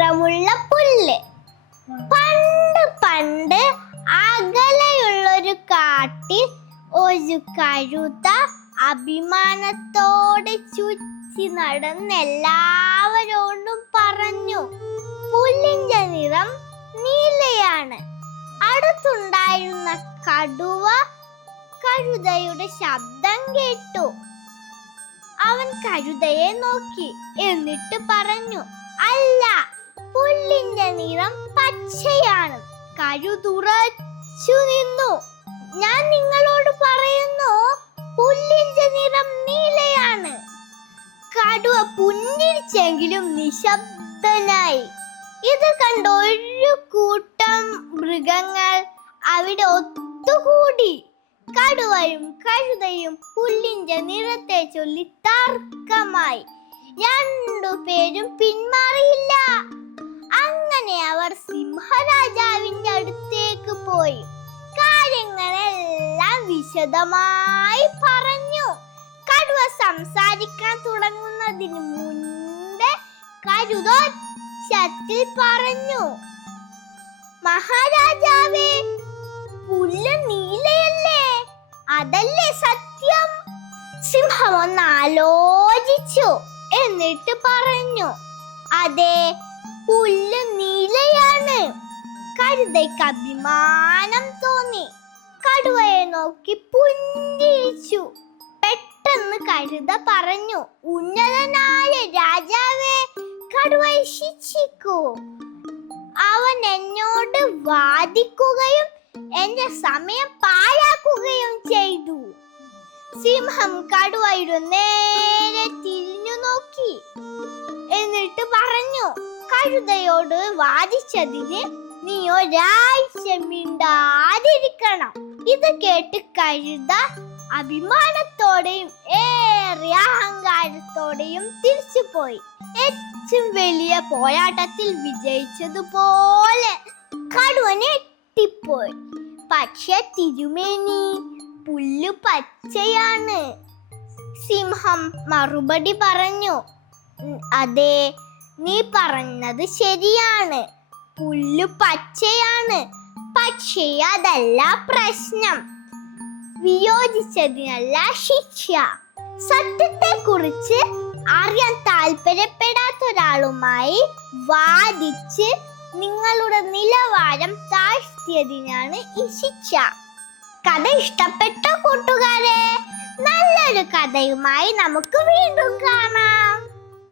നിറമുള്ള പുല്ല്. പണ്ട് പണ്ട് അകലെയുള്ളൊരു കാട്ടിൽ ഒരു കഴുത അഭിമാനത്തോടെ ചുറ്റി നടന്ന് എല്ലാവരോടും പറഞ്ഞു, പുല്ലിന്റെ നിറം നീലയാണ്. അടുത്തുണ്ടായിരുന്ന കടുവ കഴുതയുടെ ശബ്ദം കേട്ടു. അവൻ കഴുതയെ നോക്കി, എന്നിട്ട് പറഞ്ഞു, അല്ല, പുല്ലിന്റെ നിറം പച്ചയാണ്. കഴുതുറച്ചു നിന്നു. ഞാൻ നിങ്ങളോട് പറയുന്നു, പുല്ലിന്റെ നിറം നീലയാണ്. കടുവ പുഞ്ചിരിച്ചെങ്കിലും നിശബ്ദനായി. ഇത് കണ്ട ഒരു കൂട്ടം മൃഗങ്ങൾ അവിടെ ഒത്തുകൂടി. കടുവയും കഴുതയും പുല്ലിന്റെ നിറത്തെ ചൊല്ലി തർക്കമായി. രണ്ടുപേരും പിന്മാറിയില്ല. അങ്ങനെ അവർ സിംഹരാജാവിന്റെ അടുത്തേക്ക് പോയി കാര്യങ്ങളെല്ലാം വിശദമായി പറഞ്ഞു. കടുവ സംസാരിക്കാൻ തുടങ്ങുന്നതിന് മുൻപേ കഴുത ഒച്ചത്തിൽ പറഞ്ഞു, മഹാരാജാവേ, പുല്ല് നീലയല്ലേ? അതല്ലേ സത്യം? സിംഹം ഒന്ന് ആലോചിച്ചു, എന്നിട്ട് പറഞ്ഞു, അതെ, പുല്ല് നീലയാണ്. കഴുതയ്ക്ക് അഭിമാനം തോന്നി. കടുവയെ നോക്കി പുഞ്ചിരിച്ചു. പെട്ടെന്ന് കഴുത പറഞ്ഞു, ഉന്നതനായ രാജാവേ, കടുവയെ ശിക്ഷിക്കൂ. അവൻ എന്നോട് വാദിക്കുകയും എന്റെ സമയം പാഴാക്കുകയും ചെയ്തു. സിംഹം കടുവയുടെ നേരെ തിരിഞ്ഞു നോക്കി, എന്നിട്ട് പറഞ്ഞു, കഴുതയോട് വാദിച്ചതിന് നീ ഒരാഴ്ച മിണ്ടാതിരിക്കണം. ഇത് കേട്ട് കഴുത അഭിമാനത്തോടെയും ഏറെ അഹങ്കാരത്തോടെയും തിരിച്ചുപോയി. ഏറ്റവും വലിയ പോരാട്ടത്തിൽ വിജയിച്ചതുപോലെ കടുവ ഞെട്ടിപ്പോയി. പക്ഷെ തിരുമേനി, പുല്ല് പച്ചയാണ്. സിംഹം മറുപടി പറഞ്ഞു, അതെ, നീ പറഞ്ഞത് ശരിയാണ്, പുല്ല് പച്ചയാണ്. പക്ഷേ അതല്ല പ്രശ്നം. വിയോജിച്ചതിനല്ല ശിക്ഷ. സത്യത്തെക്കുറിച്ച് അറിയാൻ താല്പര്യപ്പെടാത്ത ഒരാളുമായി വാദിച്ച് നിങ്ങളുടെ നിലവാരം താഴ്ത്തിയതിനാണ് ഈ ശിക്ഷ. കഥ ഇഷ്ടപ്പെട്ട കൂട്ടുകാരെ, നല്ലൊരു കഥയുമായി നമുക്ക് വീണ്ടും കാണാം.